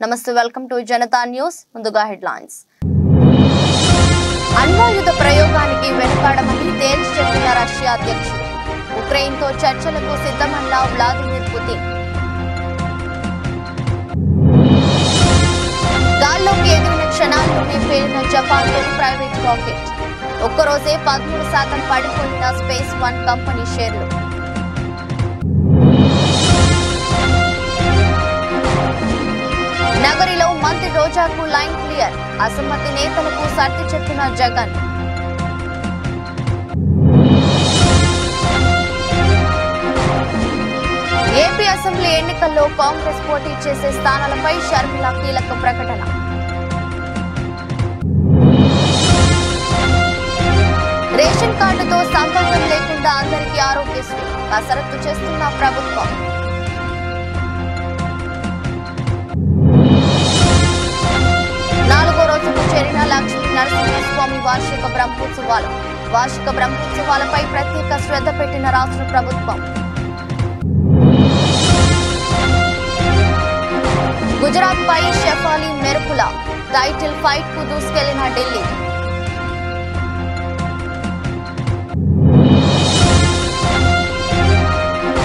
నమస్తే welcome to Janata news ముందుగా headlines అణ్వాయుధ ప్రయోగానికి వెనుకాడమని తేల్చి చెప్పిన రష్యా అధ్యక్షుడు ఉక్రెయిన్ తో చర్చలకు సిద్ధమన్న వ్లాదిమిర్ పుతిన్ గాల్లోకి ఎగిరిన క్షణాల్లోనే పేలిన జపాన్ తొలి ప్రైవేట్ రాకెట్ ఒక్కరోజే 13% పడిపోయిన స్పేస్ వన్ కంపెనీ షేర్లు నగరిలో మంత్రి రోజాకు లైన్ క్లియర్ అసమ్మతి నేతలకు సర్ది చెప్పిన జగన్ ఏపీ అసెంబ్లీ ఎన్నికల్లో కాంగ్రెస్ పోటీ చేసే స్థానాలపై షర్మిల కీలక ప్రకటన రేషన్ కార్డుతో సంబంధం లేకుండా అందరికీ ఆరోగ్యశ్రీ కసరత్తు చేస్తున్న ప్రభుత్వం నాలుగో రోజుకు చేరిన లక్ష్మీ నరసింహస్వామి వార్షిక బ్రహ్మోత్సవాలపై ప్రత్యేక శ్రద్ధ పెట్టిన రాష్ట్ర ప్రభుత్వం గుజరాత్ పై షెఫాలి మెరుపుల టైటిల్ ఫైట్ కు దూసుకెళ్లిన ఢిల్లీ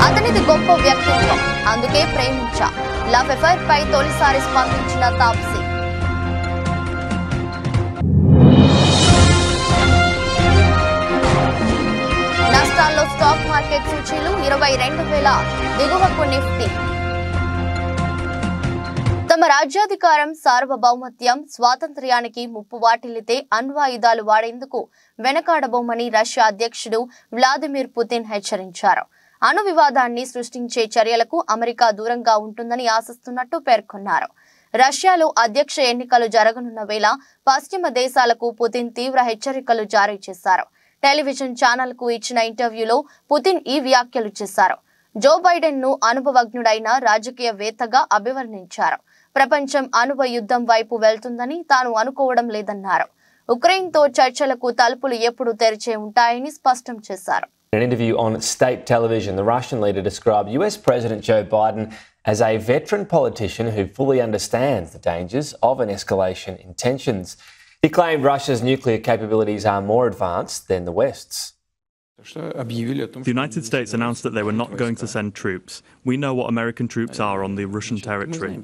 అతనిది గొప్ప వ్యక్తిత్వం అందుకే ప్రేమించా లవ్ ఎఫైర్ పై తొలిసారి స్పందించిన తాప్సీ నష్టాల్లో స్టాక్ మార్కెట్ సూచీలు 22,000 దిగువకు నిఫ్టీ తమ రాజ్యాధికారం సార్వభౌమత్యం స్వాతంత్ర్యానికి ముప్పు వాటిల్లితే అణ్వాయుధాలు వాడేందుకు వెనకాడబోమని రష్యా అధ్యక్షుడు వ్లాదిమిర్ పుతిన్ హెచ్చరించారు. అణు వివాదాన్ని సృష్టించే చర్యలకు అమెరికా దూరంగా ఉంటుందని ఆశిస్తున్నట్టు పేర్కొన్నారు. రష్యాలో అధ్యక్ష ఎన్నికలు జరగనున్న వేళ పశ్చిమ దేశాలకు పుతిన్ తీవ్ర హెచ్చరికలు జారీ చేశారు. టెలివిజన్ ఛానల్ కు ఇచ్చిన ఇంటర్వ్యూలో పుతిన్ ఈ వ్యాఖ్యలు చేశారు. జో బైడెన్ ను అనుభవజ్ఞుడైన రాజకీయవేత్తగా అభివర్ణించారు. ప్రపంచం అణువ యుద్ధం వైపు వెళ్తుందని తాను అనుకోవడం లేదన్నారు. ఉక్రెయిన్ తో చర్చలకు తలుపులు ఎప్పుడు తెరిచే ఉంటాయని స్పష్టం చేశారు. In an interview on state television, the Russian leader described US President Joe Biden as a veteran politician who fully understands the dangers of an escalation in tensions. He claimed Russia's nuclear capabilities are more advanced than the West's. The United States announced that they were not going to send troops. We know what American troops are on the Russian territory.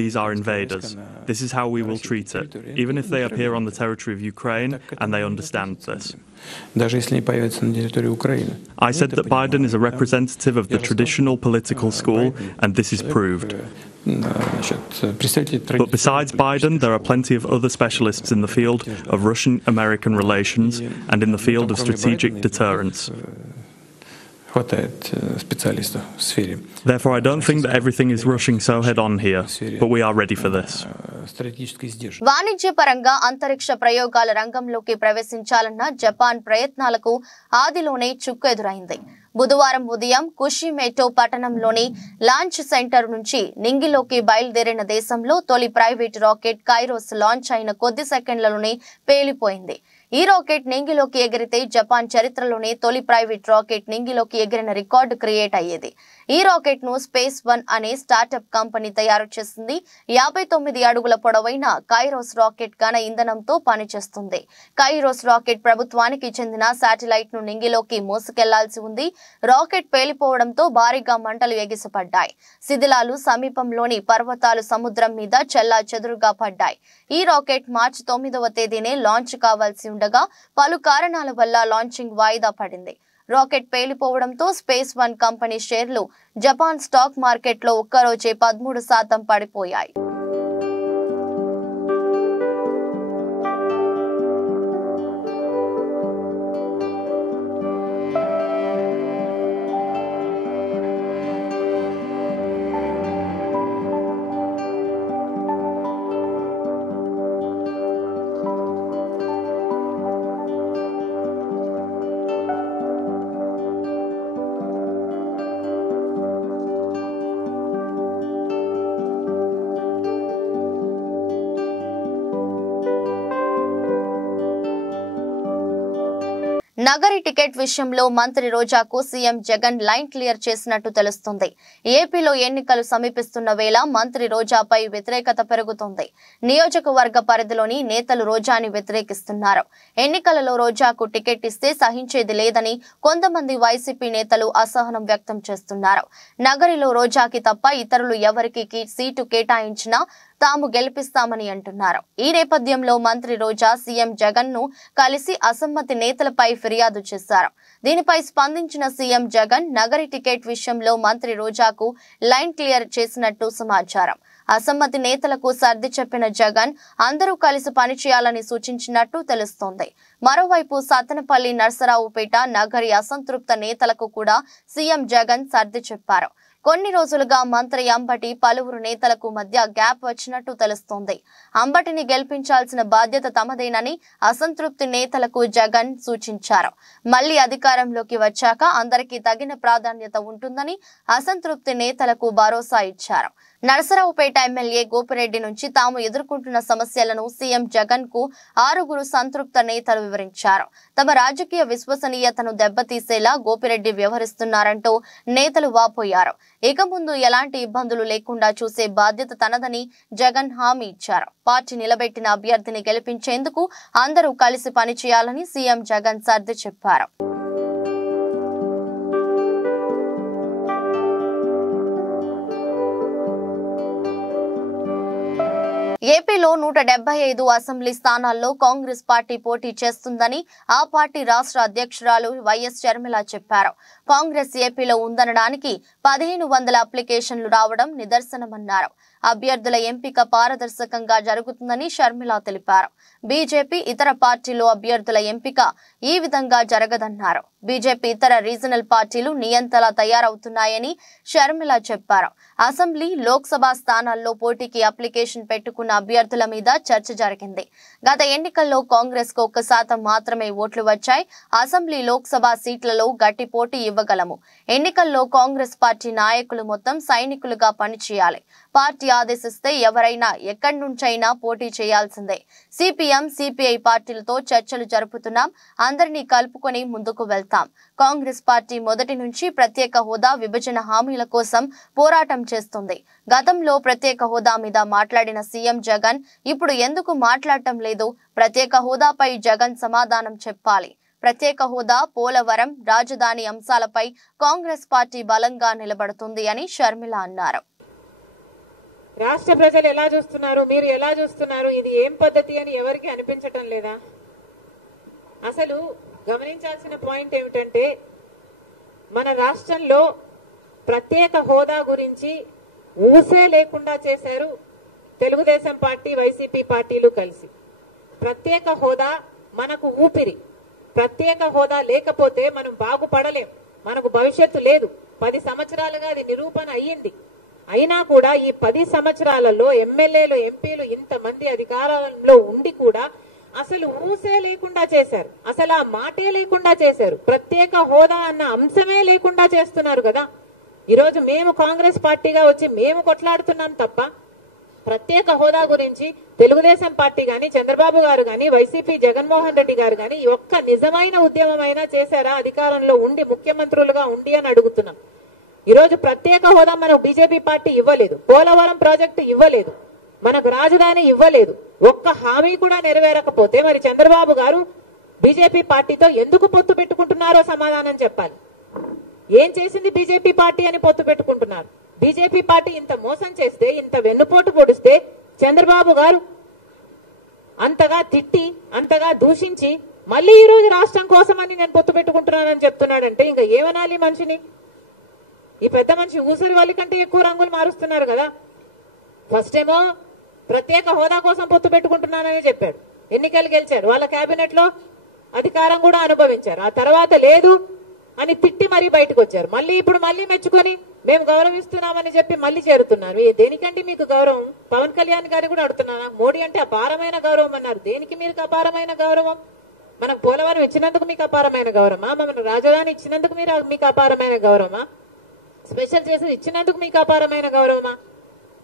These are invaders. This is how we will treat it, even if they appear on the territory of Ukraine and they understand this. I said that Biden is a representative of the traditional political school, and this is proved. But besides Biden, there are plenty of other specialists in the field of Russian-American relations and in the field of strategic deterrence. Therefore, I don't think that everything is rushing so head-on here, but we are ready for this. వాణిజ్యపరంగా అంతరిక్ష ప్రయోగాల రంగంలోకి ప్రవేశించాలన్న Japan ప్రయత్నాలకు ఆదిలోనే చుక్కు ఎదురైంది. బుధవారం ఉదయం కుషిమేటో పట్టణంలోని లాంచ్ సెంటర్ నుంచి నింగిలోకి బయలుదేరిన దేశంలో తొలి ప్రైవేట్ రాకెట్ కైరోస్ లాంచ్ అయిన కొద్ది సెకండ్లలోనే పేలిపోయింది. ఈ రాకెట్ నింగిలోకి ఎగిరితే జపాన్ చరిత్రలోనే తొలి ప్రైవేట్ రాకెట్ నింగిలోకి ఎగిరిన రికార్డు క్రియేట్ అయ్యేది. ఈ రాకెట్ ను స్పేస్ వన్ అనే స్టార్టప్ కంపెనీ తయారు చేసింది. 59 అడుగుల పొడవైన కైరోస్ రాకెట్ ఘన ఇంధనంతో పనిచేస్తుంది. కైరోస్ రాకెట్ ప్రభుత్వానికి చెందిన శాటిలైట్ ను నింగిలోకి మోసుకెళ్లాల్సి ఉంది. రాకెట్ పేలిపోవడంతో భారీగా మంటలు ఎగిసిపడ్డాయి. శిథిలాలు సమీపంలోని పర్వతాలు సముద్రం మీద చెల్లా చెదురుగా పడ్డాయి. ఈ రాకెట్ మార్చి 9వ తేదీనే లాంచ్ కావాల్సి ఉండగా పలు కారణాల వల్ల లాంచింగ్ వాయిదా పడింది. రాకెట్ పేలిపోవడంతో స్పేస్ వన్ కంపెనీ షేర్లు జపాన్ స్టాక్ మార్కెట్లో ఒక్కరోజే 13% పడిపోయాయి. నగరి టికెట్ విషయంలో మంత్రి రోజాకు సీఎం జగన్ లైన్ క్లియర్ చేసినట్టు తెలుస్తుంది. ఏపీలో ఎన్నికలు సమీపిస్తున్న వేళ మంత్రి రోజాపై వ్యతిరేకత పెరుగుతోంది. నియోజకవర్గ పరిధిలోని నేతలు రోజాని వ్యతిరేకిస్తున్నారు. ఎన్నికలలో రోజాకు టికెట్ ఇస్తే సహించేది లేదని కొంతమంది వైసీపీ నేతలు అసహనం వ్యక్తం చేస్తున్నారు. నగరిలో రోజాకి తప్ప ఇతరులు ఎవరికి సీటు కేటాయించినా తాము గెలిపిస్తామని అంటున్నారు. ఈ నేపథ్యంలో మంత్రి రోజా సీఎం జగన్ ను కలిసి అసమ్మతి నేతలపై ఫిర్యాదు చేశారు. దీనిపై స్పందించిన సీఎం జగన్ నగరి టికెట్ విషయంలో మంత్రి రోజాకు లైన్ క్లియర్ చేసినట్టు సమాచారం. అసమ్మతి నేతలకు సర్ది చెప్పిన జగన్ అందరూ కలిసి పనిచేయాలని సూచించినట్టు తెలుస్తోంది. మరోవైపు సత్తెనపల్లి, నర్సరావుపేట నగరి అసంతృప్త నేతలకు కూడా సీఎం జగన్ సర్ది చెప్పారు. కొన్ని రోజులుగా మంత్రి అంబటి పలువురు నేతలకు మధ్య గ్యాప్ వచ్చినట్టు తెలుస్తోంది. అంబటిని గెలిపించాల్సిన బాధ్యత తమదేనని అసంతృప్తి నేతలకు జగన్ సూచించారు. మళ్లీ అధికారంలోకి వచ్చాక అందరికీ తగిన ప్రాధాన్యత ఉంటుందని అసంతృప్తి నేతలకు భరోసా ఇచ్చారు. నరసరావుపేట ఎమ్మెల్యే గోపిరెడ్డి నుంచి తాము ఎదుర్కొంటున్న సమస్యలను సీఎం జగన్ కు 6 సంతృప్త నేతలు వివరించారు. తమ రాజకీయ విశ్వసనీయతను దెబ్బతీసేలా గోపిరెడ్డి వ్యవహరిస్తున్నారంటూ నేతలు వాపోయారు. ఇక ముందు ఎలాంటి ఇబ్బందులు లేకుండా చూసే బాధ్యత తనదని జగన్ హామీ ఇచ్చారు. పార్టీ నిలబెట్టిన అభ్యర్థిని గెలిపించేందుకు అందరూ కలిసి పనిచేయాలని సీఎం జగన్ సర్ది చెప్పారు. ఏపీలో 175 అసెంబ్లీ స్థానాల్లో కాంగ్రెస్ పార్టీ పోటీ చేస్తుందని ఆ పార్టీ రాష్ట్ర అధ్యక్షురాలు వైఎస్ షర్మిల చెప్పారు. కాంగ్రెస్ ఏపీలో ఉందనడానికి 1500 అప్లికేషన్లు రావడం నిదర్శనమన్నారు. అభ్యర్థుల ఎంపిక పారదర్శకంగా జరుగుతుందని షర్మిల తెలిపారు. బీజేపీ ఇతర పార్టీలు అభ్యర్థుల ఎంపిక ఈ విధంగా జరగదన్నారు. బీజేపీ ఇతర రీజనల్ పార్టీలు నియంతలా తయారవుతున్నాయని షర్మిల చెప్పారు. అసెంబ్లీ, లోక్సభ స్థానాల్లో పోటీకి అప్లికేషన్ పెట్టుకున్న అభ్యర్థుల మీద చర్చ జరిగింది. గత ఎన్నికల్లో కాంగ్రెస్ కు 1% మాత్రమే ఓట్లు వచ్చాయి. అసెంబ్లీ, లోక్సభ సీట్లలో గట్టి పోటీ ఇవ్వగలము. ఎన్నికల్లో కాంగ్రెస్ పార్టీ నాయకులు మొత్తం సైనికులుగా పనిచేయాలి. పార్టీ ఆదేశిస్తే ఎవరైనా ఎక్కడి నుంచైనా పోటీ చేయాల్సిందే. సిపిఎం, సిపిఐ పార్టీలతో చర్చలు జరుపుతున్నాం. అందరినీ కలుపుకొని ముందుకు వెళ్తాం. కాంగ్రెస్ పార్టీ మొదటి నుంచి ప్రత్యేక హోదా, విభజన హామీల కోసం పోరాటం చేస్తుంది. గతంలో ప్రత్యేక హోదా మీద మాట్లాడిన సీఎం జగన్ ఇప్పుడు ఎందుకు మాట్లాడటం లేదు? ప్రత్యేక హోదాపై జగన్ సమాధానం చెప్పాలి. ప్రత్యేక హోదా, పోలవరం, రాజధాని అంశాలపై కాంగ్రెస్ పార్టీ బలంగా నిలబడుతుంది అని షర్మిల అన్నారు. రాష్ట్ర ప్రజలు ఎలా చూస్తున్నారు, మీరు ఎలా చూస్తున్నారు, ఇది ఏం పద్ధతి అని ఎవరికి అనిపించటం లేదా? అసలు గమనించాల్సిన పాయింట్ ఏమిటంటే మన రాష్ట్రంలో ప్రత్యేక హోదా గురించి ఊసే లేకుండా చేశారు తెలుగుదేశం పార్టీ, వైసీపీ పార్టీలు కలిసి. ప్రత్యేక హోదా మనకు ఊపిరి. ప్రత్యేక హోదా లేకపోతే మనం బాగుపడలేం, మనకు భవిష్యత్తు లేదు. 10 సంవత్సరాలుగా అది నిరూపణ అయ్యింది. అయినా కూడా ఈ 10 సంవత్సరాలలో ఎమ్మెల్యేలు, ఎంపీలు ఇంతమంది అధికారంలో ఉండి కూడా అసలు ఊసే లేకుండా చేశారు. అసలు ఆ మాటే లేకుండా చేశారు. ప్రత్యేక హోదా అన్న అంశమే లేకుండా చేస్తున్నారు కదా. ఈరోజు మేము కాంగ్రెస్ పార్టీగా వచ్చి మేము కొట్లాడుతున్నాం తప్ప ప్రత్యేక హోదా గురించి తెలుగుదేశం పార్టీ గాని, చంద్రబాబు గారు గాని, వైసీపీ జగన్మోహన్ రెడ్డి గారు గాని ఒక్క నిజమైన ఉద్యమమైనా చేశారా అధికారంలో ఉండి, ముఖ్యమంత్రులుగా ఉండి అని అడుగుతున్నాం. ఈరోజు ప్రత్యేక హోదా మనకు బీజేపీ పార్టీ ఇవ్వలేదు. పోలవరం ప్రాజెక్టు ఇవ్వలేదు. మనకు రాజధాని ఇవ్వలేదు. ఒక్క హామీ కూడా నెరవేరకపోతే మరి చంద్రబాబు గారు బీజేపీ పార్టీతో ఎందుకు పొత్తు పెట్టుకుంటున్నారో సమాధానం చెప్పాలి. ఏం చేసింది బీజేపీ పార్టీ అని పొత్తు పెట్టుకుంటున్నారు? బీజేపీ పార్టీ ఇంత మోసం చేస్తే, ఇంత వెన్నుపోటు పొడిస్తే చంద్రబాబు గారు అంతగా తిట్టి, అంతగా దూషించి మళ్ళీ ఈ రోజు రాష్ట్రం కోసమని నేను పొత్తు పెట్టుకుంటున్నానని చెప్తున్నాడంటే ఇంకా ఏమనాలి మనిషిని? ఈ పెద్ద మనిషి ఊసరి వాళ్ళ కంటే ఎక్కువ రంగులు మారుస్తున్నారు కదా. ఫస్ట్ ఏమో ప్రత్యేక హోదా కోసం పొత్తు పెట్టుకుంటున్నానని చెప్పాడు. ఎన్నికలు గెలిచారు. వాళ్ళ కేబినెట్ లో అధికారం కూడా అనుభవించారు. ఆ తర్వాత లేదు అని తిట్టి మరీ బయటకు వచ్చారు. మళ్ళీ ఇప్పుడు మళ్ళీ మెచ్చుకొని మేము గౌరవిస్తున్నామని చెప్పి మళ్ళీ చేరుతున్నారు. దేనికంటే మీకు గౌరవం? పవన్ కళ్యాణ్ గారు కూడా అడుగుతున్నానా? మోడీ అంటే అపారమైన గౌరవం అన్నారు. దేనికి మీకు అపారమైన గౌరవం? మనకు పోలవరం ఇచ్చినందుకు మీకు అపారమైన గౌరవమా? మన రాజధాని ఇచ్చినందుకు మీకు అపారమైన గౌరవమా? స్పెషల్ చేసి ఇచ్చినందుకు మీకు అపారమైన గౌరవమా?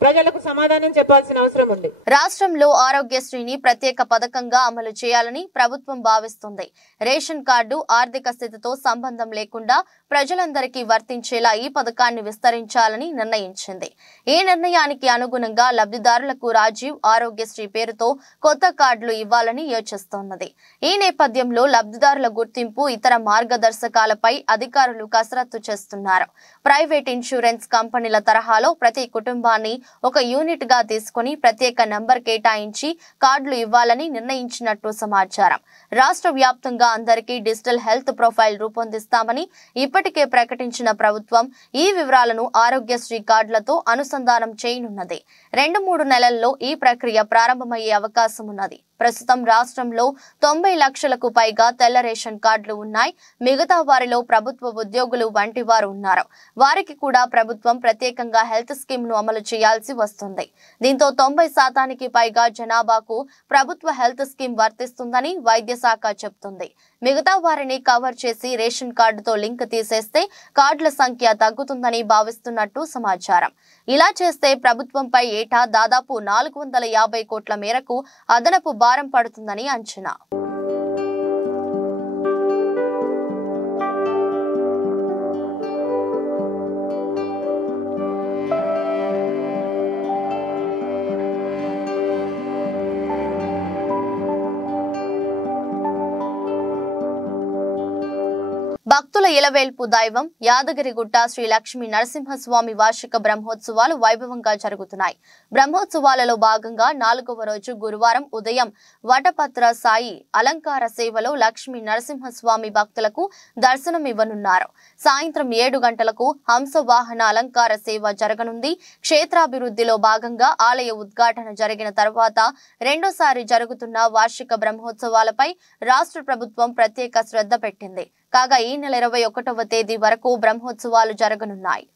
ప్రజలకు సమాధానం చెప్పాల్సిన అవసరం ఉంది. రాష్ట్రంలో ఆరోగ్యశ్రీని ప్రత్యేక పథకంగా అమలు చేయాలని ప్రభుత్వం భావిస్తుంది. రేషన్ కార్డు ఆర్థిక స్థితితో సంబంధం లేకుండా ప్రజలందరికీ వర్తించేలా ఈ పథకాన్ని విస్తరించాలని నిర్ణయించింది. ఈ నిర్ణయానికి అనుగుణంగా లబ్ధిదారులకు రాజీవ్ ఆరోగ్యశ్రీ పేరుతో కొత్త కార్డులు ఇవ్వాలని యోచిస్తోన్నది. ఈ నేపథ్యంలో లబ్ధిదారుల గుర్తింపు ఇతర మార్గదర్శకాలపై అధికారులు కసరత్తు చేస్తున్నారు. ప్రైవేట్ ఇన్సూరెన్స్ కంపెనీల తరహాలో ప్రతి కుటుంబాన్ని ఒక యూనిట్ గా తీసుకుని ప్రత్యేక నంబర్ కేటాయించి కార్డులు ఇవ్వాలని నిర్ణయించినట్టు సమాచారం. రాష్ట్ర వ్యాప్తంగా అందరికీ డిజిటల్ హెల్త్ ప్రొఫైల్ రూపొందిస్తామని ఇప్పటికే ప్రకటించిన ప్రభుత్వం ఈ వివరాలను ఆరోగ్యశ్రీ కార్డులతో అనుసంధానం చేయనున్నది. 2-3 నెలల్లో ఈ ప్రక్రియ ప్రారంభమయ్యే అవకాశం ఉన్నది. ప్రస్తుతం రాష్ట్రంలో 90 లక్షలకు పైగా తెల్ల రేషన్ కార్డులు ఉన్నాయి. మిగతా వారిలో ప్రభుత్వ ఉద్యోగులు వంటి వారు ఉన్నారు. వారికి కూడా ప్రభుత్వం ప్రత్యేకంగా హెల్త్ స్కీమ్ ను అమలు చేయాల్సి వస్తుంది. దీంతో 90% పైగా జనాభాకు ప్రభుత్వ హెల్త్ స్కీమ్ వర్తిస్తుందని వైద్య శాఖ చెబుతుంది. మిగతా వారిని కవర్ చేసి రేషన్ కార్డుతో లింక్ తీసేస్తే కార్డుల సంఖ్య తగ్గుతుందని భావిస్తున్నట్టు సమాచారం. ఇలా చేస్తే ప్రభుత్వంపై ఏటా దాదాపు 450 కోట్ల మేరకు అదనపు భారం పడుతుందని అంచనా. భక్తుల ఇలవేల్పు దైవం యాదగిరిగుట్ట శ్రీ లక్ష్మీ నరసింహస్వామి వార్షిక బ్రహ్మోత్సవాలు వైభవంగా జరుగుతున్నాయి. బ్రహ్మోత్సవాలలో భాగంగా 4వ రోజు గురువారం ఉదయం వటపత్ర సాయి అలంకార సేవలో లక్ష్మీ నరసింహస్వామి భక్తులకు దర్శనమివ్వనున్నారు. సాయంత్రం 7 గంటలకు హంసవాహన అలంకార సేవ జరగనుంది. క్షేత్రాభివృద్ధిలో భాగంగా ఆలయ ఉద్ఘాటన జరిగిన తర్వాత రెండోసారి జరుగుతున్న వార్షిక బ్రహ్మోత్సవాలపై రాష్ట్ర ప్రభుత్వం ప్రత్యేక శ్రద్ధ పెట్టింది. కాగా ఈ నెల 21వ తేదీ వరకు బ్రహ్మోత్సవాలు జరగనున్నాయి.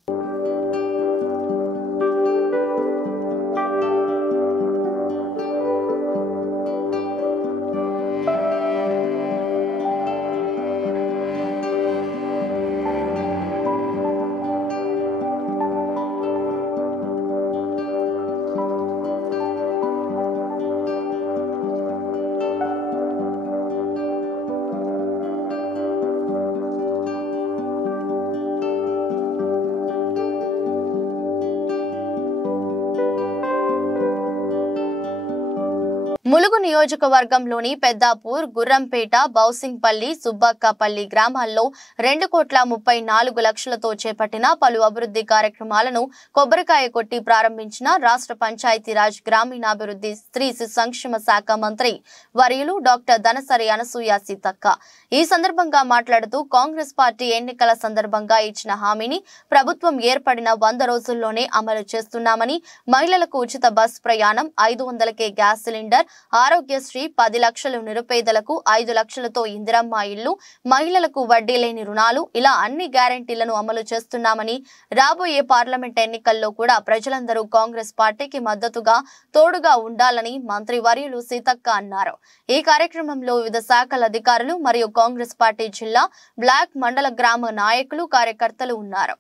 ములుగు నియోజకవర్గంలోని పెద్దాపూర్, గుర్రంపేట, బౌసింగ్పల్లి, సుబ్బక్కపల్లి గ్రామాల్లో 2,34 లక్షలతో చేపట్టిన పలు అభివృద్ధి కార్యక్రమాలను కొబ్బరికాయ కొట్టి ప్రారంభించిన రాష్ట్ర పంచాయతీరాజ్ గ్రామీణాభివృద్ధి స్త్రీ సంక్షేమ శాఖ మంత్రి వర్యులు డాక్టర్ ధనసరి అనసూయ సీతక్క. ఈ సందర్భంగా మాట్లాడుతూ కాంగ్రెస్ పార్టీ ఎన్నికల సందర్భంగా ఇచ్చిన హామీని ప్రభుత్వం ఏర్పడిన 100 రోజుల్లోనే అమలు చేస్తున్నామని, మహిళలకు ఉచిత బస్ ప్రయాణం, 500కే గ్యాస్ సిలిండర్, ఆరోగ్యశ్రీ, 10 లక్షలు నిరుపేదలకు, 5 లక్షలతో ఇందిరమ్మ ఇళ్లు, మహిళలకు వడ్డీ లేని రుణాలు, ఇలా అన్ని గ్యారెంటీలను అమలు చేస్తున్నామని, రాబోయే పార్లమెంట్ ఎన్నికల్లో కూడా ప్రజలందరూ కాంగ్రెస్ పార్టీకి మద్దతుగా తోడుగా ఉండాలని మంత్రి వర్యులు సీతక్క అన్నారు. ఈ కార్యక్రమంలో వివిధ శాఖల అధికారులు మరియు కాంగ్రెస్ పార్టీ జిల్లా, బ్లాక్, మండల, గ్రామ నాయకులు, కార్యకర్తలు ఉన్నారు.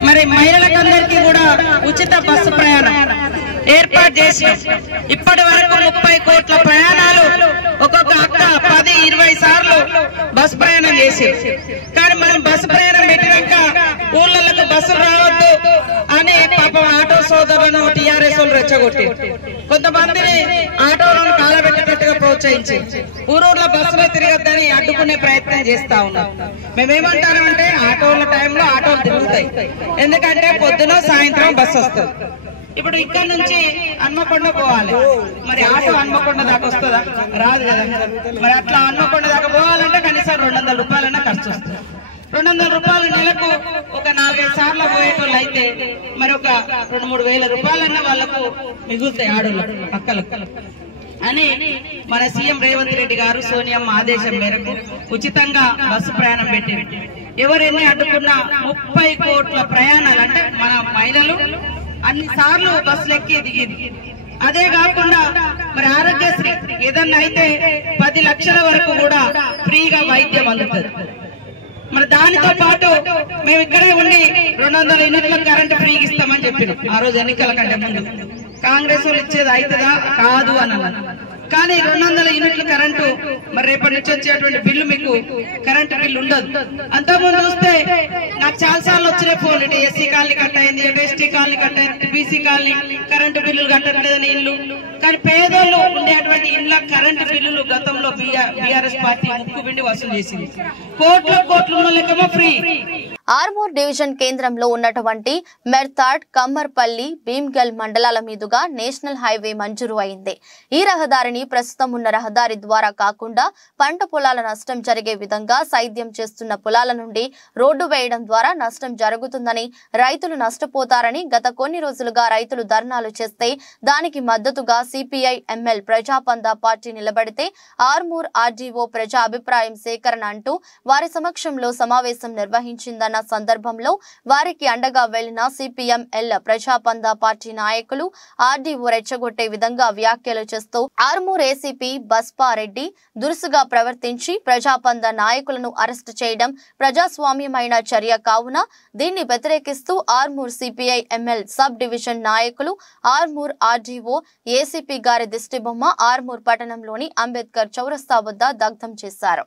మరి మహిళలందరికీ కూడా ఉచిత బస్సు ప్రయాణం ఏర్పాటు చేసి ఇప్పటి వరకు 30 కోట్ల ప్రయాణాలు ఒక్కొక్క అక్క 10-20 సార్లు బస్సు ప్రయాణం చేసి, కానీ మనం బస్సు ప్రయాణం పెట్టినాక ఊళ్ళకు బస్సులు రావద్దు అని పాపం ఆటో సోదరులను టీఆర్ఎస్ వాళ్ళు రెచ్చగొట్టి కొంతమందిని ఆటోలను కాలబెట్టేటట్టుగా ప్రోత్సహించి ఊరూర్లో బస్సులో తిరగద్దని అడ్డుకునే ప్రయత్నం చేస్తా ఉన్నాం. మేమేమంటామంటే ఆటోల టైంలో ఆటోలు తిరుగుతాయి, ఎందుకంటే పొద్దున సాయంత్రం బస్సు వస్తుంది. ఇప్పుడు ఇక్కడ నుంచి హన్మకొండ పోవాలి, మరి ఆటో హన్మకొండ దాకా వస్తుందా? రాదు కదా. మరి అట్లా హన్మకొండ దాకా పోవాలంటే కనీసం 200 రూపాయలన్నా ఖర్చు వస్తుంది. 200 రూపాయలు నెలకు ఒక 4-5 సార్లు పోయేటోళ్ళు అయితే మరి ఒక 2-3 వేల రూపాయలన్నా వాళ్లకు మిగులుతాయి ఆడోళ్ళకు, అక్కలకు అని మన సీఎం రేవంత్ రెడ్డి గారు సోనియమ్మ ఆదేశం మేరకు ఉచితంగా బస్సు ప్రయాణం పెట్టింది. ఎవరెన్ని అడ్డుకున్నా 30 కోట్ల ప్రయాణాలు అంటే మన మహిళలు అన్ని సార్లు బస్సులు ఎక్కి దిగింది. అదే కాకుండా మరి ఆరోగ్యశ్రీ ఏదన్నా అయితే 10 లక్షల వరకు కూడా ఫ్రీగా వైద్యం అందుతుంది. మరి దానితో పాటు మేము ఇక్కడే ఉండి 200 యూనిట్ల కరెంటు ఫ్రీగా ఇస్తామని చెప్పినాం ఆ రోజు ఎన్నికల కంటే ముందు. కాంగ్రెస్ వాళ్ళు ఇచ్చేది అవుతుందా కాదు అని అన్నారు. కానీ 200 యూనిట్ల కరెంటు మరి రేపటి నుంచి వచ్చేటువంటి బిల్లు మీకు కరెంటు బిల్లు ఉండదు. అంతకుముందు చూస్తే నాకు చాలా సార్లు వచ్చిన ఫోన్లు, ఎస్సీ కాలనీ కట్ అయింది, ఎస్టీ కాలనీ కట్ అయింది, బీసీ కాలనీ కరెంటు బిల్లులు కట్టట్లేదని ఇల్లు. కానీ పేదోళ్ళు ఉండేటువంటి ఇళ్ళ కరెంటు బిల్లులు గతంలో బీఆర్ఎస్ పార్టీ ముక్కుబిండి వసూలు చేసింది. కోట్లు ఉన్న లెక్కమో ఫ్రీ. ఆర్మూర్ డివిజన్ కేంద్రంలో ఉన్నటువంటి మెర్తాడ్, కమ్మర్పల్లి, భీమ్గల్ మండలాల మీదుగా నేషనల్ హైవే మంజూరు అయింది. ఈ రహదారిని ప్రస్తుతం ఉన్న రహదారి ద్వారా కాకుండా పంట పొలాల నష్టం జరిగే విధంగా సైద్యం చేస్తున్న పొలాల నుండి రోడ్డు వేయడం ద్వారా నష్టం జరుగుతుందని, రైతులు నష్టపోతారని గత కొన్ని రోజులుగా రైతులు ధర్నాలు చేస్తే దానికి మద్దతుగా సిపిఐ ఎంఎల్ ప్రజాపందా పార్టీ నిలబడితే ఆర్మూర్ ఆర్డీఓ ప్రజా అభిప్రాయం సేకరణ అంటూ వారి సమక్షంలో సమావేశం నిర్వహించిందన్న సందర్భంలో వారికి అండగా వెళ్లిన సిపిఎం ఎల్ ప్రజాపందా పార్టీ నాయకులు ఆర్డీఓ రెచ్చగొట్టే విధంగా వ్యాఖ్యలు చేస్తూ ఆర్మూర్ ఏసీపీ బస్పారెడ్డి దురుసుగా ప్రవర్తించి ప్రజాపందా నాయకులను అరెస్టు చేయడం ప్రజాస్వామ్యమైన చర్య కావున దీన్ని వ్యతిరేకిస్తూ Armoor CPI ML sub division నాయకులు ఆర్మూర్ ఆర్డీఓ ఏసీపీ గారి దిష్టిబొమ్మ ఆర్మూర్ పట్టణంలోని అంబేద్కర్ చౌరస్తా వద్ద దగ్ధం చేశారు.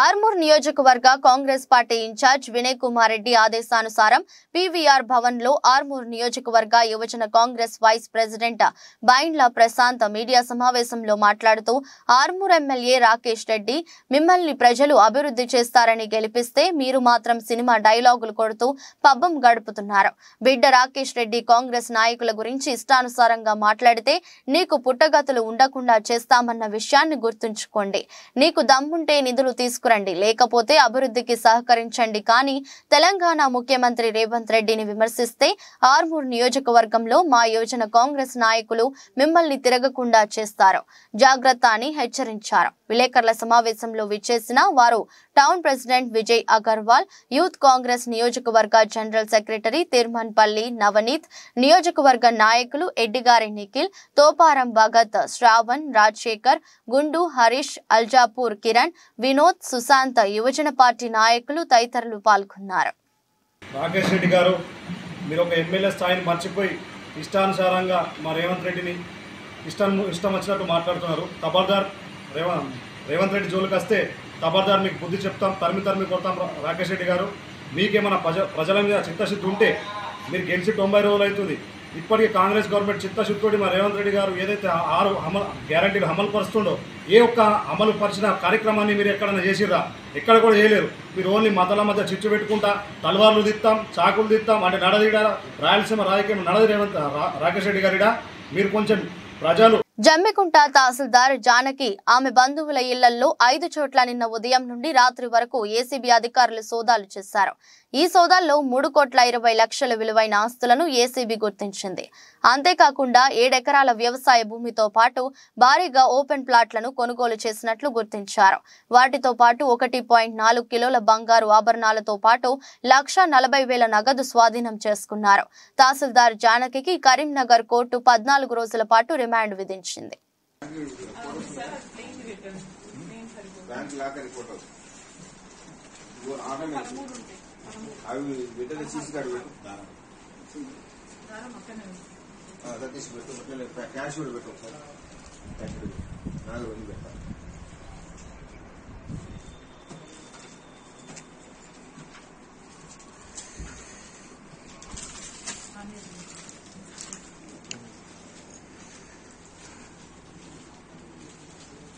ఆర్మూర్ నియోజకవర్గ కాంగ్రెస్ పార్టీ ఇన్ఛార్జ్ వినయ్ కుమార్ రెడ్డి ఆదేశానుసారం పీవీఆర్ భవన్ లో ఆర్మూర్ నియోజకవర్గ యువజన Congress vice president Bindla Prashanth media సమావేశంలో మాట్లాడుతూ ఆర్మూర్ ఎమ్మెల్యే రాకేష్ రెడ్డి మిమ్మల్ని ప్రజలు అభివృద్ధి చేస్తారని గెలిపిస్తే మీరు మాత్రం సినిమా డైలాగులు కొడుతూ పబ్బం గడుపుతున్నారు. బిడ్డ రాకేష్ రెడ్డి కాంగ్రెస్ నాయకుల గురించి ఇష్టానుసారంగా మాట్లాడితే నీకు పుట్టగతులు ఉండకుండా చేస్తామన్న విషయాన్ని గుర్తుంచుకోండి. నీకు దమ్ముంటే నిధులు తీసుకురండి, లేకపోతే అభివృద్ధికి సహకరించండి. కానీ తెలంగాణ ముఖ్యమంత్రి రేవంత్ రెడ్డిని విమర్శిస్తే ఆర్మూర్ నియోజకవర్గంలో మా యువజన కాంగ్రెస్ నాయకులు మిమ్మల్ని తిరగకుండా చేస్తారు, జాగ్రత్త అని హెచ్చరించారు. విలేకరుల సమావేశంలో విచ్చేసిన వారు town president Vijay Agarwal, youth Congress నియోజకవర్గ జనరల్ సెక్రటరీ తిరుమన్పల్లి నవనీత్, నియోజకవర్గ నాయకులు ఎడ్డిగారి నిఖిల్, తోపారం భగత్, శ్రావణ్, రాజశేఖర్, గుండు, హరీష్, అల్జాపూర్ కిరణ్, వినోద్, సుశాంత్, యువజన పార్టీ నాయకులు తదితరులు పాల్గొన్నారు. రాకేష్ రెడ్డి గారు, మీరు ఒక ఎమ్మెల్యే స్థాయిని మర్చిపోయి ఇష్టానుసారంగా మా రేవంత్ రెడ్డిని ఇష్టం వచ్చినట్టు మాట్లాడుతున్నారు. ఖబర్దార్, రేవంత్ రెడ్డి జోలికి వస్తే ఖబర్దార్ మీకు బుద్ధి చెప్తాం, తరిమి కొడతాం. రాకేష్ రెడ్డి గారు, మీకేమైనా ప్రజల మీద చిత్తశుద్ధి ఉంటే మీరు గెలిచి 90 రోజులు అవుతుంది. ఇప్పటికీ కాంగ్రెస్ గవర్నమెంట్ చిత్తశుద్ధితోటి మా రేవంత్ రెడ్డి గారు ఏదైతే 6 గ్యారంటీలు అమలు పరుస్తుండో ఏ ఒక్క అమలు పరిచిన కార్యక్రమాన్ని మీరు ఎక్కడైనా చేసిర్రా? ఎక్కడ కూడా చేయలేరు. మీరు ఓన్లీ మతాల మధ్య చిచ్చు పెట్టుకుంటా తలవార్లు దిత్తాం, చాకులు దిత్తాం అంటే నడదిడా రాయలసీమ రాజకీయం నడది రాకేష్ రెడ్డి గారిడా. మీరు కొంచెం ప్రజలు జమ్మికుంట తహసీల్దార్ జానకి ఆమె బంధువుల ఇళ్లలో 5 చోట్ల నిన్న ఉదయం నుండి రాత్రి వరకు ఏసీబీ అధికారులు సోదాలు చేశారు. ఈ సోదాల్లో 3,20,00,000 విలువైన ఆస్తులను ఏసీబీ గుర్తించింది. అంతేకాకుండా 7 ఎకరాల వ్యవసాయ భూమితో పాటు భారీగా ఓపెన్ ప్లాట్లను కొనుగోలు చేసినట్లు గుర్తించారు. వాటితో పాటు 1.4 కిలోల బంగారు ఆభరణాలతో పాటు 1,40,000 నగదు స్వాధీనం చేసుకున్నారు. తహసీల్దార్ జానకి కరీంనగర్ కోర్టు 14 రోజుల పాటు రిమాండ్ విధించింది. అవి పెట్టే సీసీ కార్డు పెట్టు, క్యాష్ కూడా పెట్టు, ఒకసారి నాకు 2 పెట్టాలి.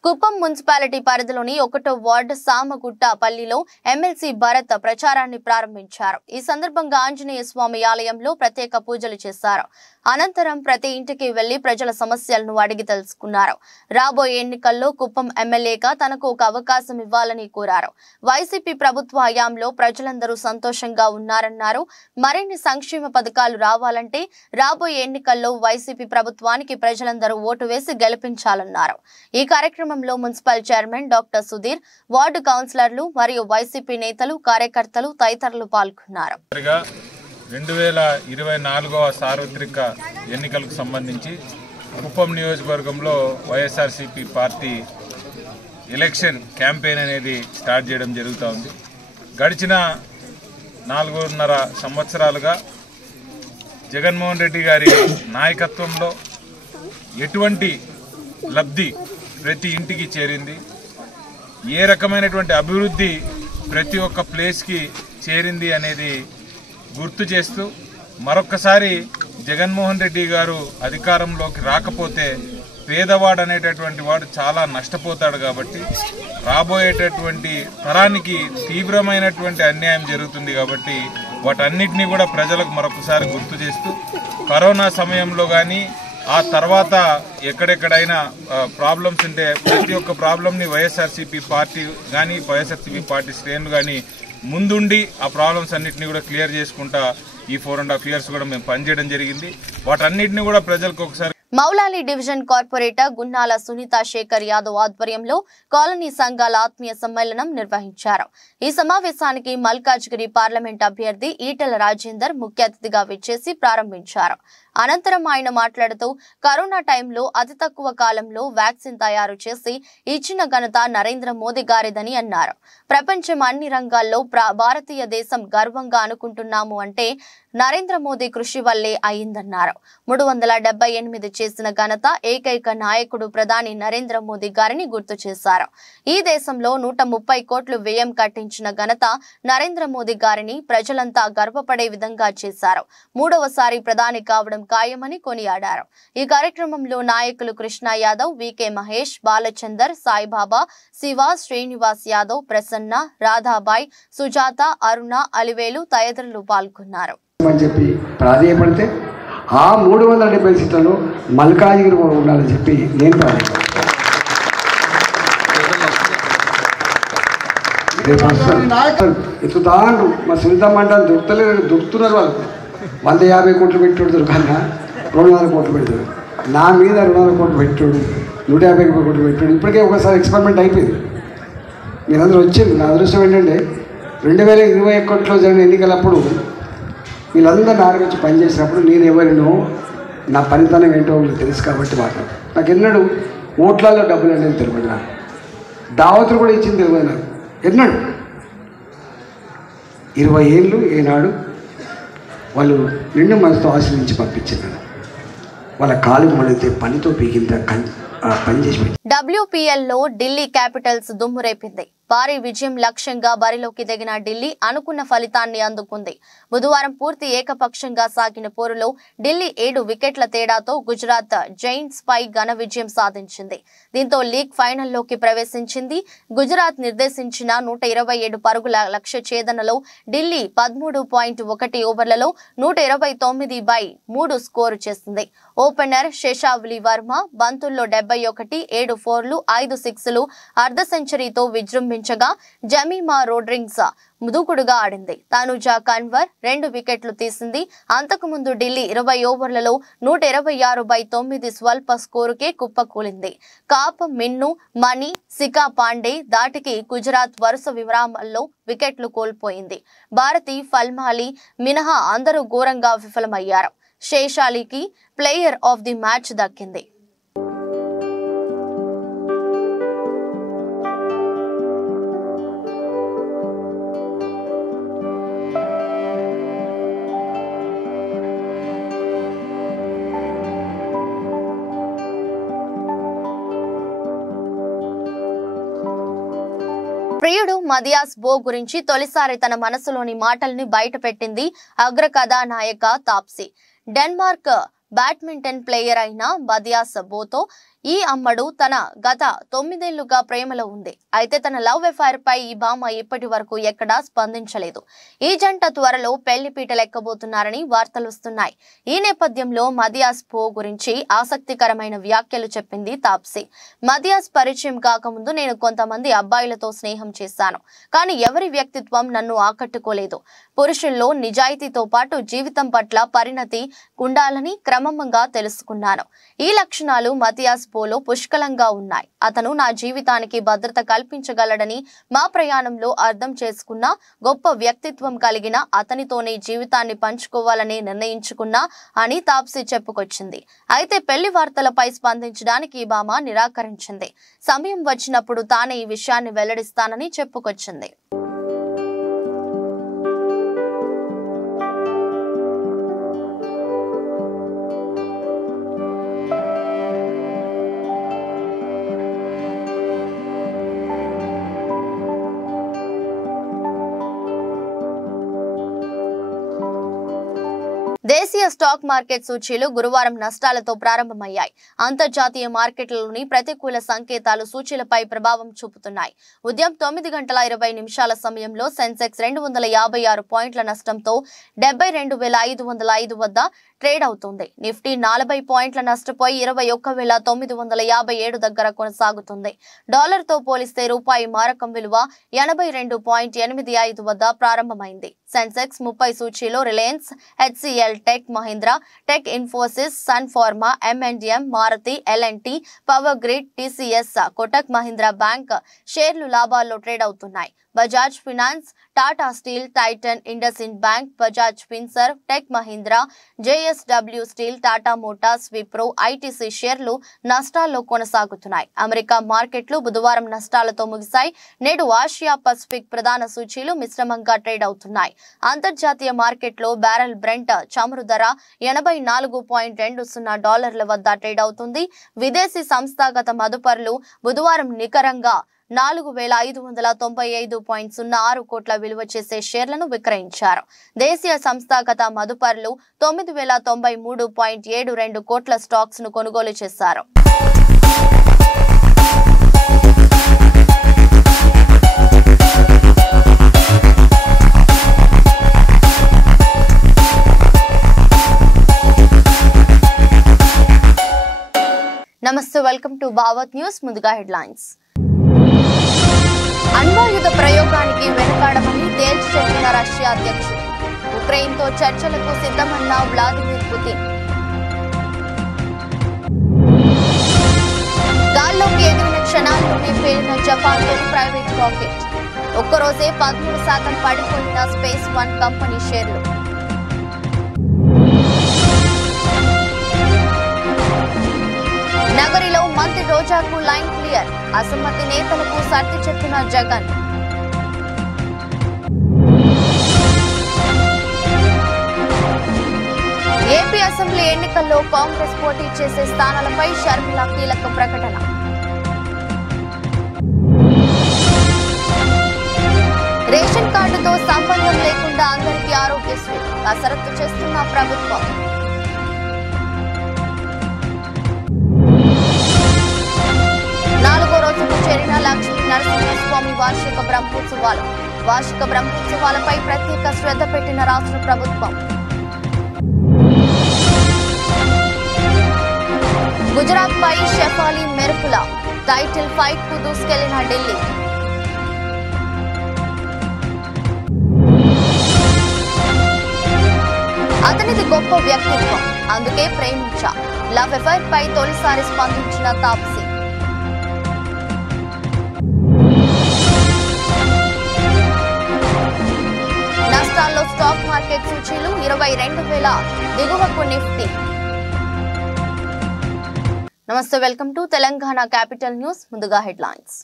కుప్పం మున్సిపాలిటీ పరిధిలోని 1వ వార్డు సామగుట్ట పల్లిలో ఎమ్మెల్సీ భరత్ ప్రచారాన్ని ప్రారంభించారు. ఈ సందర్భంగా ఆంజనేయ స్వామి ఆలయంలో ప్రత్యేక పూజలు చేశారు. అనంతరం ప్రతి ఇంటికి వెళ్లి ప్రజల సమస్యలను అడిగి తెలుసుకున్నారు. రాబోయే ఎన్నికల్లో కుప్పం ఎమ్మెల్యేగా తనకు ఒక అవకాశం ఇవ్వాలని కోరారు. వైసీపీ ప్రభుత్వ హయాంలో ప్రజలందరూ సంతోషంగా ఉన్నారన్నారు. మరిన్ని సంక్షేమ పథకాలు రావాలంటే రాబోయే ఎన్నికల్లో వైసీపీ ప్రభుత్వానికి ప్రజలందరూ ఓటు వేసి గెలిపించాలన్నారు. ఈ కార్యక్రమంలో municipal chairman doctor Sudheer, ward కౌన్సిలర్లు మరియు వైసీపీ నేతలు, కార్యకర్తలు తదితరులు పాల్గొన్నారు. 2024 సార్వత్రిక ఎన్నికలకు సంబంధించి కుప్పం నియోజకవర్గంలో వైఎస్ఆర్సీపీ పార్టీ ఎలక్షన్ క్యాంపెయిన్ అనేది స్టార్ట్ చేయడం జరుగుతూ ఉంది. గడిచిన 4.5 సంవత్సరాలుగా జగన్మోహన్ రెడ్డి గారి నాయకత్వంలో ఎటువంటి లబ్ధి ప్రతి ఇంటికి చేరింది, ఏ రకమైనటువంటి అభివృద్ధి ప్రతి ఒక్క ప్లేస్కి చేరింది అనేది గుర్తు చేస్తూ మరొక్కసారి జగన్మోహన్ రెడ్డి గారు అధికారంలోకి రాకపోతే పేదవాడు అనేటటువంటి వాడు చాలా నష్టపోతాడు. కాబట్టి రాబోయేటటువంటి తరానికి తీవ్రమైనటువంటి అన్యాయం జరుగుతుంది. కాబట్టి వాటన్నిటినీ కూడా ప్రజలకు మరొకసారి గుర్తు చేస్తూ కరోనా సమయంలో కానీ ఆ తర్వాత ఎక్కడెక్కడైనా ప్రాబ్లమ్స్ ఉంటే ప్రతి ఒక్క ప్రాబ్లంని వైఎస్ఆర్సీపీ పార్టీ కానీ వైఎస్ఆర్సీపీ పార్టీ శ్రేణులు కానీ ముందుండి ఆ ప్రాబ్లమ్స్ అన్నింటినీ కూడా క్లియర్ చేసుకుంటా ఈ 4.5 years కూడా మేము పనిచేయడం జరిగింది. వాటన్నిటిని కూడా ప్రజలకు ఒకసారి మౌలాలి డివిజన్ కార్పొరేటర్ గున్నాల సునీత శేఖర్ యాదవ్ ఆధ్వర్యంలో కాలనీ సంఘాల ఆత్మీయ సమ్మేళనం నిర్వహించారు. ఈ సమావేశానికి మల్కాజ్గిరి పార్లమెంట్ అభ్యర్థి ఈటెల రాజేందర్ ముఖ్య అతిథిగా విచ్చేసి ప్రారంభించారు. అనంతరం ఆయన మాట్లాడుతూ కరోనా టైంలో అతి తక్కువ కాలంలో వ్యాక్సిన్ తయారు చేసి ఇచ్చిన ఘనత నరేంద్ర మోదీ గారిదని అన్నారు. ప్రపంచం అన్ని రంగాల్లో భారతీయ దేశం గర్వంగా అనుకుంటున్నాము అంటే నరేంద్ర మోదీ కృషి వల్లే అయిందన్నారు. 378 చేసిన ఘనత ఏకైక నాయకుడు ప్రధాని నరేంద్ర మోదీ గారిని గుర్తు చేశారు. ఈ దేశంలో 130 కోట్లు వ్యయం కట్టించిన ఘనత నరేంద్ర మోదీ గారిని ప్రజలంతా గర్వపడే విధంగా చేశారు. 3వసారి ప్రధాని కావడం ఖాయమని కొనియాడారు. ఈ కార్యక్రమంలో నాయకులు కృష్ణ యాదవ్, వికే మహేష్, బాలచందర్, సాయిబాబా, శివ, శ్రీనివాస్ యాదవ్, ప్రసన్న, రాధాబాయ్, సుజాత, అరుణ, అలివేలు తదితరులు పాల్గొన్నారు. ప్రాధాన్యపడితే ఆ 370 సీట్లలో మల్కాజిగిరి ఉండాలని చెప్పి నేను ఎత్తుతాండ్రు. మా సునీత మండలం దొరుకుతున్నారు. వాళ్ళు 150 కోట్లు పెట్టాడు దొరకన్నా 200 కోట్లు పెడతాడు. నా మీద 200 కోట్లు పెట్టాడు, 150 కోట్లు పెట్టాడు. ఇప్పటికే ఒకసారి ఎక్స్పెరిమెంట్ అయిపోయింది. మీరందరూ వచ్చింది. నా అదృష్టం ఏంటంటే 2021లో జరిగిన ఎన్నికలప్పుడు వీళ్ళందరూ నా వచ్చి పనిచేసినప్పుడు నేను ఎవరినో నా పనితనం ఏంటో తెలుసు కాబట్టి మాట్లాడు. నాకు ఎన్నడూ ఓట్లలో డబ్బులు అనేది తెలియదు. నాకు దావతులు కూడా ఇచ్చింది తెలియదు. నాకు ఎన్నడు 20 ఏళ్ళు ఏనాడు వాళ్ళు నిండు మనసుతో ఆశ్రయించి పంపించారు. వాళ్ళ కాలు మడితే పనితో పీకింత పని చేసి WPL లో ఢిల్లీ క్యాపిటల్స్ దుమ్ము రేపింది. భారీ విజయం లక్ష్యంగా బరిలోకి దిగిన ఢిల్లీ అనుకున్న ఫలితాన్ని అందుకుంది. బుధవారం పూర్తి ఏకపక్షంగా సాగిన పోరులో ఢిల్లీ 7 వికెట్ల తేడాతో గుజరాత్ జైంట్స్ పై ఘన విజయం సాధించింది. దీంతో లీగ్ ఫైనల్లోకి ప్రవేశించింది. గుజరాత్ నిర్దేశించిన 127 పరుగుల లక్ష్య ఛేదనలో ఢిల్లీ 13.1 ఓవర్లలో 129/3 స్కోరు చేసింది. ఓపెనర్ శేషావలి వర్మ బంతుల్లో 71, 7 4లు, 5 6లు, అర్ధ సెంచరీతో విజృంభించారు. జమీమా రోడ్రింగ్స్ దూకుడుగా ఆడింది. తనుజా కన్వర్ 2 వికెట్లు తీసింది. అంతకుముందు ఢిల్లీ 20 ఓవర్లలో 126/9 స్వల్ప స్కోరుకే కుప్పకూలింది. కాప్, మిన్ను, మణి, సికా పాండే దాటికి గుజరాత్ వరుస విరామాల్లో వికెట్లు కోల్పోయింది. భారతి, ఫల్మాలి మినహా అందరూ ఘోరంగా విఫలమయ్యారు. శేషాలికి ప్లేయర్ ఆఫ్ ది మ్యాచ్ దక్కింది. ప్రియుడు మదియాస్ బో గురించి తొలిసారి తన మనసులోని మాటల్ని బయటపెట్టింది అగ్ర కథానాయక తాప్సీ. డెన్మార్క్ బ్యాడ్మింటన్ ప్లేయర్ అయిన మదియాస్ బోతో ఈ అమ్మడు తన గత 9 ఏళ్లుగా ప్రేమలో ఉంది. అయితే తన లవ్ అఫైర్ పై ఈ భామ ఇప్పటి వరకు ఎక్కడా స్పందించలేదు. ఈ జంట త్వరలో పెళ్లిపీట లెక్కబోతున్నారని వార్తలు వస్తున్నాయి. ఈ నేపథ్యంలో మదియాస్ బో గురించి ఆసక్తికరమైన వ్యాఖ్యలు చెప్పింది తాప్సీ. మదియాస్ పరిచయం కాకముందు నేను కొంతమంది అబ్బాయిలతో స్నేహం చేశాను, కానీ ఎవరి వ్యక్తిత్వం నన్ను ఆకట్టుకోలేదు. పురుషుల్లో నిజాయితీతో పాటు జీవితం పట్ల పరిణతి ఉండాలని క్రమంగా తెలుసుకున్నాను. ఈ లక్షణాలు మదియాస్ బోలో పుష్కలంగా ఉన్నాయి. అతను నా జీవితానికి భద్రత కల్పించగలడని మా ప్రయాణంలో అర్థం చేసుకున్న గొప్ప వ్యక్తిత్వం కలిగిన అతనితోనే జీవితాన్ని పంచుకోవాలని నిర్ణయించుకున్నా అని తాప్సీ చెప్పుకొచ్చింది. అయితే పెళ్లి వార్తలపై స్పందించడానికి ఈ భామ నిరాకరించింది. సమయం వచ్చినప్పుడు తానే ఈ విషయాన్ని వెల్లడిస్తానని చెప్పుకొచ్చింది. దేశీయ స్టాక్ మార్కెట్ సూచీలు గురువారం నష్టాలతో ప్రారంభమయ్యాయి. అంతర్జాతీయ మార్కెట్లలోని ప్రతికూల సంకేతాలు సూచీలపై ప్రభావం చూపుతున్నాయి. ఉదయం 9:20 సమయంలో సెన్సెక్స్ 256 పాయింట్ల నష్టంతో 72,505 వద్ద ట్రేడ్ అవుతుంది. నిఫ్టీ 40 పాయింట్ల నష్టపోయి 21,957 దగ్గర కొనసాగుతుంది. డాలర్తో పోలిస్తే రూపాయి మారకం విలువ 82.85 వద్ద ప్రారంభమైంది. సెన్సెక్స్ 30 సూచీలో Reliance, HCL, Tech Mahindra, Tech Infosys, Sun Pharma, M&M, Maruti, L&T, Power Grid, TCS, Kotak Mahindra Bank షేర్లు లాభాల్లో ట్రేడ్ అవుతున్నాయి. Bajaj Finance, Tata Steel, Titan, IndusInd Bank, Bajaj Finserv, Tech Mahindra, JSW Steel, Tata Motors, Wipro, ITC షేర్లు నష్టాల్లో కొనసాగుతున్నాయి. అమెరికా మార్కెట్లు బుధవారం నష్టాలతో ముగిశాయి. నేడు ఆసియా పసిఫిక్ ప్రధాన సూచీలు మిశ్రమంగా ట్రేడ్ అవుతున్నాయి. అంతర్జాతీయ మార్కెట్లో బ్యారెల్ బ్రెంట్ చమురు ధర $80.20 వద్ద ట్రేడ్ అవుతుంది. విదేశీ సంస్థాగత మదుపరులు బుధవారం నికరంగా 4,595.06 కోట్ల విలువ చేసే షేర్లను విక్రయించారు. దేశీయ సంస్థాగత మదుపరులు 9,093.72 కోట్ల స్టాక్స్ ను కొనుగోలు చేశారు. నమస్తే, వెల్కమ్ టు భావత్ న్యూస్. ముందుగా హెడ్లైన్స్. అణ్వాయుధ ప్రయోగానికి వెనుకాడమని తేల్చి చెప్పిన రష్యా అధ్యక్షుడు. ఉక్రెయిన్తో చర్చలకు సిద్ధమన్న వ్లాదిమిర్ పుతిన్. గాల్లోకి ఎగిరిన క్షణాల్లోనే పేలిన జపాన్ తొలి ప్రైవేట్ రాకెట్. ఒక్కరోజే 13% పడిపోయిన స్పేస్ వన్ కంపెనీ షేర్లు. నగరిలో మంత్రి రోజాకు లైన్ క్లియర్. అసమ్మతి నేతలకు సర్ది చెప్పిన జగన్. ఏపీ అసెంబ్లీ ఎన్నికల్లో కాంగ్రెస్ పోటీ చేసే స్థానాలపై షర్మిల కీలక ప్రకటన. రేషన్ కార్డుతో సంబంధం లేకుండా అందరికీ ఆరోగ్యశ్రీ కసరత్తు చేస్తున్న ప్రభుత్వం. చేరిన లక్ష్మీ నరసింహస్వామి వార్షిక బ్రహ్మోత్సవాలపై ప్రత్యేక శ్రద్ధ పెట్టిన రాష్ట్ర ప్రభుత్వం. గుజరాత్ పై షెఫాలి మెరుపుల టైటిల్ ఫైట్ కు దూసుకెళ్లిన ఢిల్లీ. అతనిది గొప్ప వ్యక్తిత్వం, అందుకే ప్రేమించా. లవ్ అఫైర్ పై తొలిసారి స్పందించిన తాప్సీ. నష్టాల్లో స్టాక్ మార్కెట్ సూచీలు 22,000 దిగువకు నిఫ్టీ. నమస్తే, welcome to Telangana capital news. ముందుగా హెడ్లైన్స్.